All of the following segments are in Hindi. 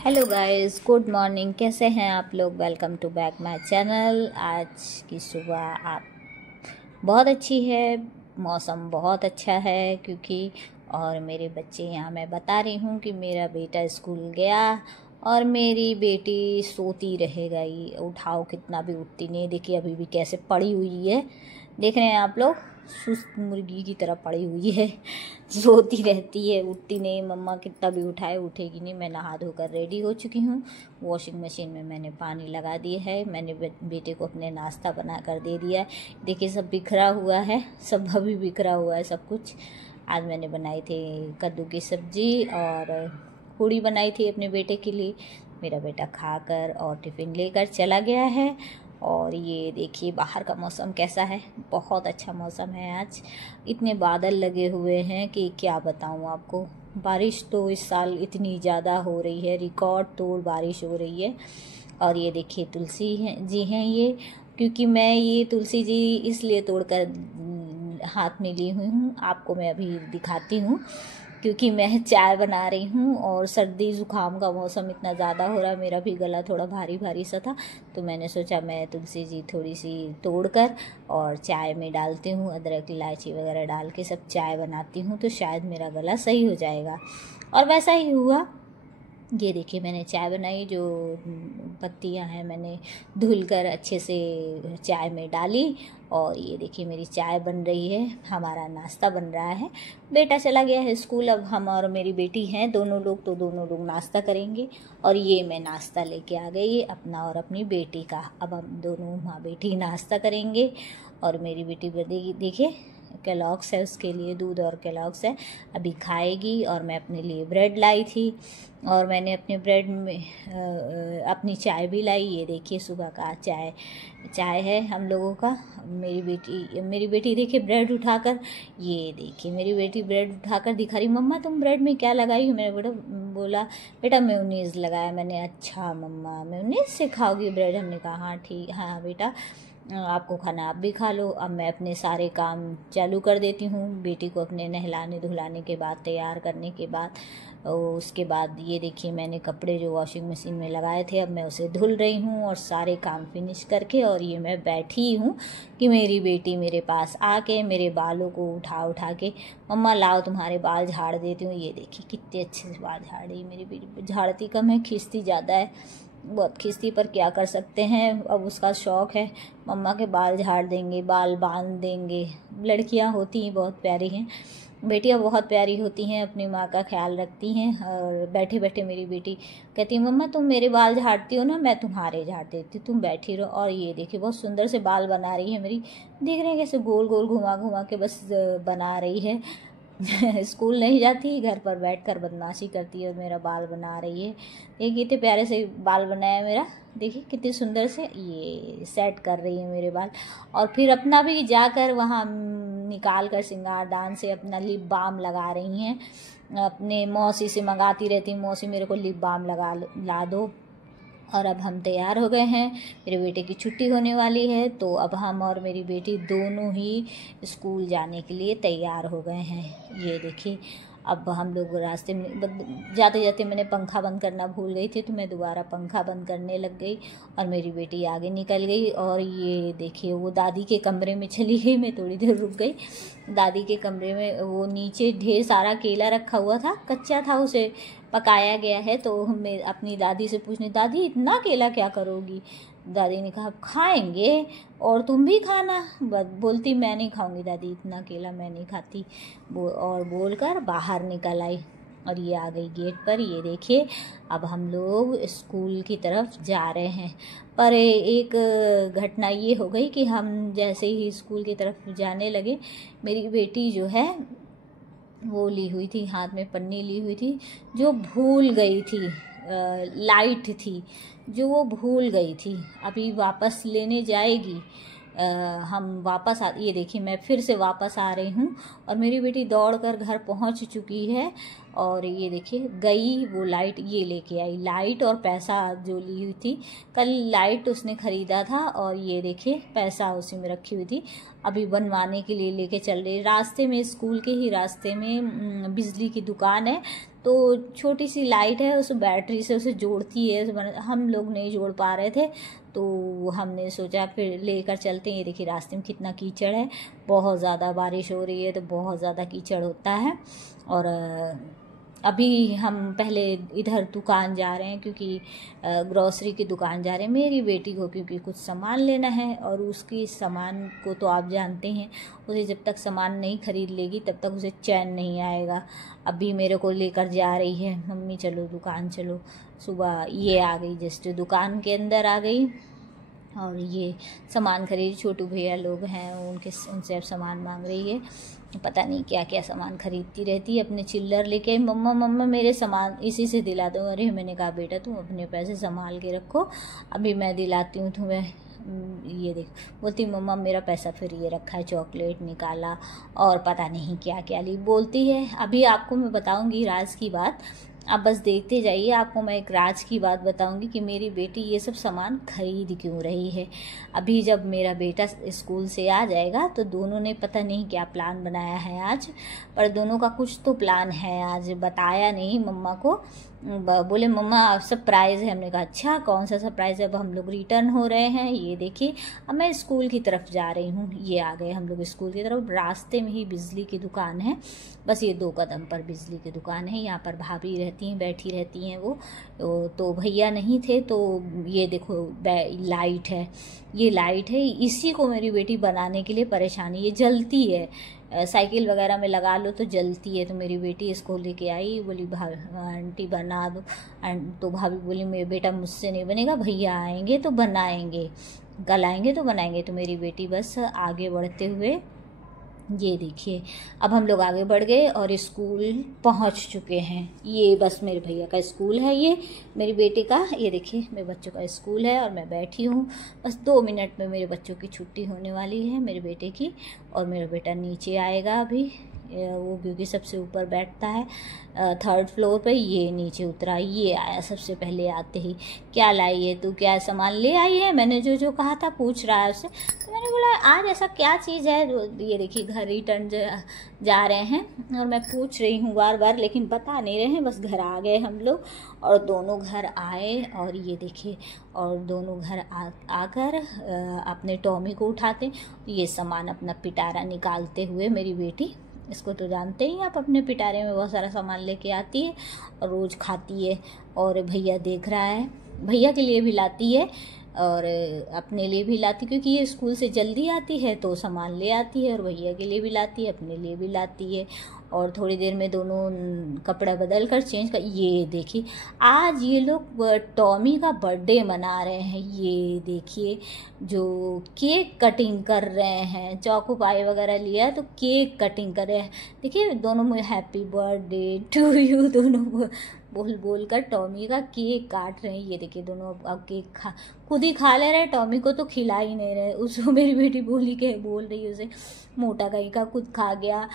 Hello guys, good morning. कैसे हैं आप लोग? Welcome to back my channel. आज की सुबह आप बहुत अच्छी है, मौसम बहुत अच्छा है क्योंकि और मेरे बच्चे यहाँ मैं बता रही हूँ कि मेरा बेटा स्कूल गया और मेरी बेटी सोती रह गई। उठाओ कितना भी उठती नहीं, देखिए अभी भी कैसे पड़ी हुई है। देख रहे हैं आप लोग, सुस्त मुर्गी की तरह पड़ी हुई है। सोती रहती है, उठती नहीं। मम्मा कितना भी उठाए उठेगी नहीं। मैं नहा धोकर रेडी हो चुकी हूँ। वॉशिंग मशीन में मैंने पानी लगा दिया है। मैंने बेटे को अपने नाश्ता बना कर दे दिया है। देखिए सब बिखरा हुआ है, सब अभी बिखरा हुआ है सब कुछ। आज मैंने बनाई थी कद्दू की सब्जी और पूड़ी बनाई थी अपने बेटे के लिए। मेरा बेटा खाकर और टिफ़िन लेकर चला गया है। और ये देखिए बाहर का मौसम कैसा है, बहुत अच्छा मौसम है आज। इतने बादल लगे हुए हैं कि क्या बताऊँ आपको। बारिश तो इस साल इतनी ज़्यादा हो रही है, रिकॉर्ड तोड़ बारिश हो रही है। और ये देखिए तुलसी जी हैं ये, क्योंकि मैं ये तुलसी जी इसलिए तोड़कर हाथ में ली हुई हूँ, आपको मैं अभी दिखाती हूँ। क्योंकि मैं चाय बना रही हूँ और सर्दी ज़ुकाम का मौसम इतना ज़्यादा हो रहा है, मेरा भी गला थोड़ा भारी भारी सा था, तो मैंने सोचा मैं तुलसी जी थोड़ी सी तोड़कर और चाय में डालती हूँ। अदरक इलायची वगैरह डाल के सब चाय बनाती हूँ तो शायद मेरा गला सही हो जाएगा। और वैसा ही हुआ। ये देखिए मैंने चाय बनाई, जो पत्तियां हैं मैंने धुलकर अच्छे से चाय में डाली। और ये देखिए मेरी चाय बन रही है, हमारा नाश्ता बन रहा है। बेटा चला गया है स्कूल, अब हम और मेरी बेटी हैं दोनों लोग, तो दोनों लोग नाश्ता करेंगे। और ये मैं नाश्ता लेके आ गई अपना और अपनी बेटी का। अब हम दोनों माँ बेटी नाश्ता करेंगे। और मेरी बेटी देखिए केलॉग्स है, उसके लिए दूध और केलॉग्स है, अभी खाएगी। और मैं अपने लिए ब्रेड लाई थी और मैंने अपने ब्रेड में अपनी चाय भी लाई। ये देखिए सुबह का चाय है हम लोगों का। मेरी बेटी देखिए ब्रेड उठाकर, ये देखिए मेरी बेटी ब्रेड उठाकर दिखा रही, मम्मा तुम ब्रेड में क्या लगाई हो? मेरे बेटा बोला बेटा मेयोनीज लगाया। मैंने अच्छा मम्मा मेयोनीज से खाओगी ब्रेड? हमने कहा हाँ ठीक, हाँ बेटा आपको खाना आप भी खा लो। अब मैं अपने सारे काम चालू कर देती हूँ। बेटी को अपने नहलाने धुलाने के बाद, तैयार करने के बाद, उसके बाद ये देखिए मैंने कपड़े जो वॉशिंग मशीन में लगाए थे अब मैं उसे धुल रही हूँ और सारे काम फिनिश करके। और ये मैं बैठी हूँ कि मेरी बेटी मेरे पास आके मेरे बालों को उठा उठा के, मम्मा लाओ तुम्हारे बाल झाड़ देती हूँ। ये देखिए कितने अच्छे से बाल झाड़ रही मेरी बेटी। झाड़ती कम है, खींचती ज़्यादा है, बहुत खींचती, पर क्या कर सकते हैं, अब उसका शौक़ है। मम्मा के बाल झाड़ देंगे, बाल बांध देंगे। लड़कियां होती हैं बहुत प्यारी हैं, बेटियां बहुत प्यारी होती हैं, अपनी माँ का ख्याल रखती हैं। और बैठे बैठे मेरी बेटी कहती है मम्मा तुम मेरे बाल झाड़ती हो ना, मैं तुम्हारे झाड़ देती, तुम बैठी रहो। और ये देखिए बहुत सुंदर से बाल बना रही है मेरी। देख रहे हैं कैसे गोल गोल घुमा घुमा के बस बना रही है। स्कूल नहीं जाती, घर पर बैठकर बदमाशी करती है और मेरा बाल बना रही है। देखिए कितने प्यारे से बाल बनाया मेरा, देखिए कितने सुंदर से ये सेट कर रही है मेरे बाल। और फिर अपना भी जाकर वहाँ निकाल कर श्रृंगारदान से अपना लिप बाम लगा रही हैं। अपने मौसी से मंगाती रहती, मौसी मेरे को लिप बाम ला दो। और अब हम तैयार हो गए हैं, मेरे बेटे की छुट्टी होने वाली है, तो अब हम और मेरी बेटी दोनों ही स्कूल जाने के लिए तैयार हो गए हैं। ये देखिए अब हम लोग रास्ते में जाते जाते मैंने पंखा बंद करना भूल गई थी, तो मैं दोबारा पंखा बंद करने लग गई और मेरी बेटी आगे निकल गई। और ये देखिए वो दादी के कमरे में चली गई, मैं थोड़ी देर रुक गई। दादी के कमरे में वो नीचे ढेर सारा केला रखा हुआ था, कच्चा था, उसे पकाया गया है। तो मैं अपनी दादी से पूछने, दादी इतना केला क्या करोगी? दादी ने कहा खाएंगे और तुम भी खाना। बोलती मैं नहीं खाऊंगी दादी, इतना केला मैं नहीं खाती। और बोलकर बाहर निकल आई और ये आ गई गेट पर। ये देखिए अब हम लोग स्कूल की तरफ जा रहे हैं। पर एक घटना ये हो गई कि हम जैसे ही स्कूल की तरफ जाने लगे, मेरी बेटी जो है वो ली हुई थी, हाथ में पन्नी ली हुई थी, जो भूल गई थी, लाइट थी जो वो भूल गई थी, अभी वापस लेने जाएगी। हम वापस ये देखिए मैं फिर से वापस आ रही हूँ और मेरी बेटी दौड़कर घर पहुँच चुकी है। और ये देखिए गई वो लाइट ये लेके आई, लाइट और पैसा जो ली हुई थी। कल लाइट उसने ख़रीदा था और ये देखिए पैसा उसी में रखी हुई थी, अभी बनवाने के लिए लेके चल रही। रास्ते में, स्कूल के ही रास्ते में बिजली की दुकान है, तो छोटी सी लाइट है, उस बैटरी से उसे जोड़ती है। हम लोग नहीं जोड़ पा रहे थे तो हमने सोचा फिर लेकर चलते हैं। ये देखिए रास्ते में कितना कीचड़ है, बहुत ज़्यादा बारिश हो रही है तो बहुत ज़्यादा कीचड़ होता है। और अभी हम पहले इधर दुकान जा रहे हैं, क्योंकि ग्रॉसरी की दुकान जा रहे हैं मेरी बेटी को, क्योंकि कुछ सामान लेना है। और उसकी सामान को तो आप जानते हैं, उसे जब तक सामान नहीं खरीद लेगी तब तक उसे चैन नहीं आएगा। अभी मेरे को लेकर जा रही है, मम्मी चलो दुकान चलो। सुबह ये आ गई, जस्ट दुकान के अंदर आ गई और ये सामान खरीद, छोटू भैया लोग हैं उनसे अब सामान मांग रही है। पता नहीं क्या क्या सामान खरीदती रहती है। अपने चिल्लर लेके, मम्मा मम्मा मेरे सामान इसी से दिला दो। अरे मैंने कहा बेटा तुम अपने पैसे संभाल के रखो, अभी मैं दिलाती हूँ तुम्हें। ये देख, बोलती मम्मा मेरा पैसा फिर ये रखा है, चॉकलेट निकाला और पता नहीं क्या क्या ली बोलती है। अभी आपको मैं बताऊँगी राज की बात, आप बस देखते जाइए। आपको मैं एक राज की बात बताऊंगी कि मेरी बेटी ये सब सामान खरीद क्यों रही है। अभी जब मेरा बेटा स्कूल से आ जाएगा तो दोनों ने पता नहीं क्या प्लान बनाया है आज, पर दोनों का कुछ तो प्लान है आज, बताया नहीं मम्मा को। बोले मम्मा सरप्राइज़ है। हमने कहा अच्छा कौन सा सरप्राइज़ है। अब हम लोग रिटर्न हो रहे हैं, ये देखिए अब मैं स्कूल की तरफ जा रही हूँ। ये आ गए हम लोग स्कूल की तरफ, रास्ते में ही बिजली की दुकान है, बस ये 2 कदम पर बिजली की दुकान है। यहाँ पर भाभी रहती हैं, बैठी रहती हैं वो, तो भैया नहीं थे। तो ये देखो लाइट है, ये लाइट है, इसी को मेरी बेटी बनाने के लिए परेशानी, ये जलती है, साइकिल वगैरह में लगा लो तो जलती है। तो मेरी बेटी इसको लेके आई, बोली आंटी बना दो। तो भाभी बोली मेरे बेटा मुझसे नहीं बनेगा, भैया आएंगे तो बनाएंगे, कल आएंगे तो बनाएंगे। तो मेरी बेटी बस आगे बढ़ते हुए, ये देखिए अब हम लोग आगे बढ़ गए और स्कूल पहुंच चुके हैं। ये बस मेरे भैया का स्कूल है, ये मेरी बेटी का, ये देखिए मेरे बच्चों का स्कूल है और मैं बैठी हूँ। बस 2 मिनट में मेरे बच्चों की छुट्टी होने वाली है, मेरे बेटे की। और मेरा बेटा नीचे आएगा अभी, वो क्योंकि सबसे ऊपर बैठता है 3rd फ्लोर पे, ये नीचे उतरा, ये आया सबसे पहले आते ही। क्या लाई है तू, क्या सामान ले आई है, मैंने जो जो कहा था पूछ रहा है उससे। तो मैंने बोला आज ऐसा क्या चीज़ है। ये देखिए घर रिटर्न जा रहे हैं और मैं पूछ रही हूँ बार बार, लेकिन बता नहीं रहे हैं। बस घर आ गए हम लोग और दोनों घर आए और ये देखिए, और दोनों घर आकर अपने टॉमी को उठाते, ये सामान अपना पिटारा निकालते हुए मेरी बेटी, इसको तो जानते ही आप, अपने पिटारे में बहुत सारा सामान लेके आती है और रोज़ खाती है। और भैया देख रहा है, भैया के लिए भी लाती है और अपने लिए भी लाती, क्योंकि ये स्कूल से जल्दी आती है तो सामान ले आती है, और भैया के लिए भी लाती है, अपने लिए भी लाती है। और थोड़ी देर में दोनों कपड़ा बदल कर चेंज कर, ये देखिए आज ये लोग टॉमी का बर्थडे मना रहे हैं। ये देखिए जो केक कटिंग कर रहे हैं, चॉको पाई वगैरह लिया है तो केक कटिंग कर रहे हैं। देखिए दोनों में हैप्पी बर्थडे टू यू दोनों बोल बोल कर टॉमी का केक काट रहे हैं। ये देखिए दोनों अब केक खुद ही खा ले रहे हैं, टॉमी को तो खिला ही नहीं रहे। उसको मेरी बेटी बोल रही है उसे, मोटा कहीं का खुद खा गया,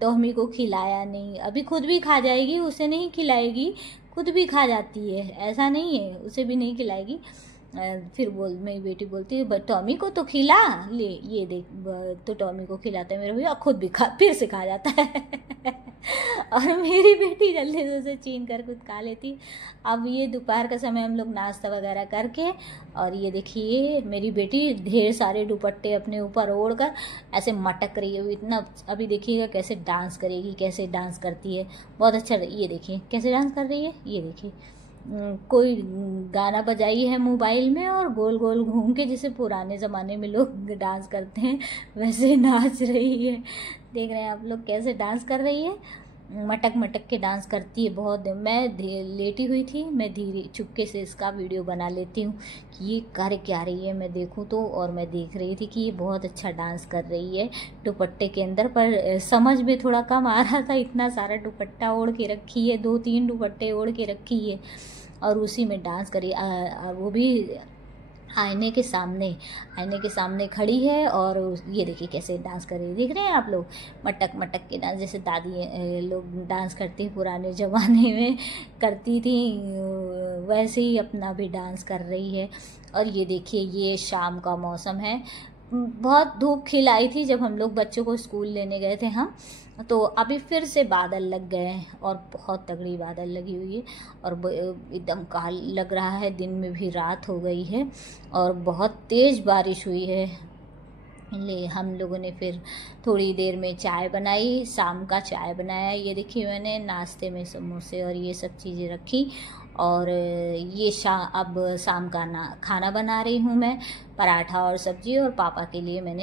टॉमी को खिलाया नहीं। अभी खुद भी खा जाएगी, उसे नहीं खिलाएगी, खुद भी खा जाती है, ऐसा नहीं है, उसे भी नहीं खिलाएगी। फिर मेरी बेटी बोलती है टॉमी को तो खिला ले, ये देख तो टॉमी को खिलाता है मेरा भैया, खुद भी फिर से खा जाता है और मेरी बेटी जल्दी से उसे छीन कर खुद खा लेती। अब ये दोपहर का समय हम लोग नाश्ता वगैरह करके, और ये देखिए मेरी बेटी ढेर सारे दुपट्टे अपने ऊपर ओढ़ कर ऐसे मटक रही है इतना। अभी देखिएगा कैसे डांस करेगी, कैसे डांस करती है, बहुत अच्छा। ये देखिए कैसे डांस कर रही है, ये देखिए कोई गाना बजाई है मोबाइल में और गोल गोल घूम के, जैसे पुराने ज़माने में लोग डांस करते हैं वैसे नाच रही है। देख रहे हैं आप लोग कैसे डांस कर रही है, मटक मटक के डांस करती है बहुत। मैं लेटी हुई थी, मैं धीरे चुपके से इसका वीडियो बना लेती हूँ कि ये कर क्या रही है मैं देखूँ तो। और मैं देख रही थी कि ये बहुत अच्छा डांस कर रही है दुपट्टे के अंदर, पर समझ में थोड़ा कम आ रहा था, इतना सारा दुपट्टा ओढ़ के रखी है, 2-3 दुपट्टे ओढ़ के रखी है और उसी में डांस करी। वो भी आईने के सामने खड़ी है और ये देखिए कैसे डांस कर रही है। देख रहे हैं आप लोग, मटक मटक के डांस, जैसे दादी लोग डांस करती पुराने ज़माने में करती थी, वैसे ही अपना भी डांस कर रही है। और ये देखिए, ये शाम का मौसम है। बहुत धूप खिल आई थी जब हम लोग बच्चों को स्कूल लेने गए थे हम, तो अभी फिर से बादल लग गए हैं और बहुत तगड़ी बादल लगी हुई है और एकदम काल लग रहा है। दिन में भी रात हो गई है और बहुत तेज़ बारिश हुई है। ले हम लोगों ने फिर थोड़ी देर में चाय बनाई, शाम का चाय बनाया। ये देखिए, मैंने नाश्ते में समोसे और ये सब चीज़ें रखी। और ये अब शाम का खाना बना रही हूँ मैं, पराठा और सब्जी, और पापा के लिए मैंने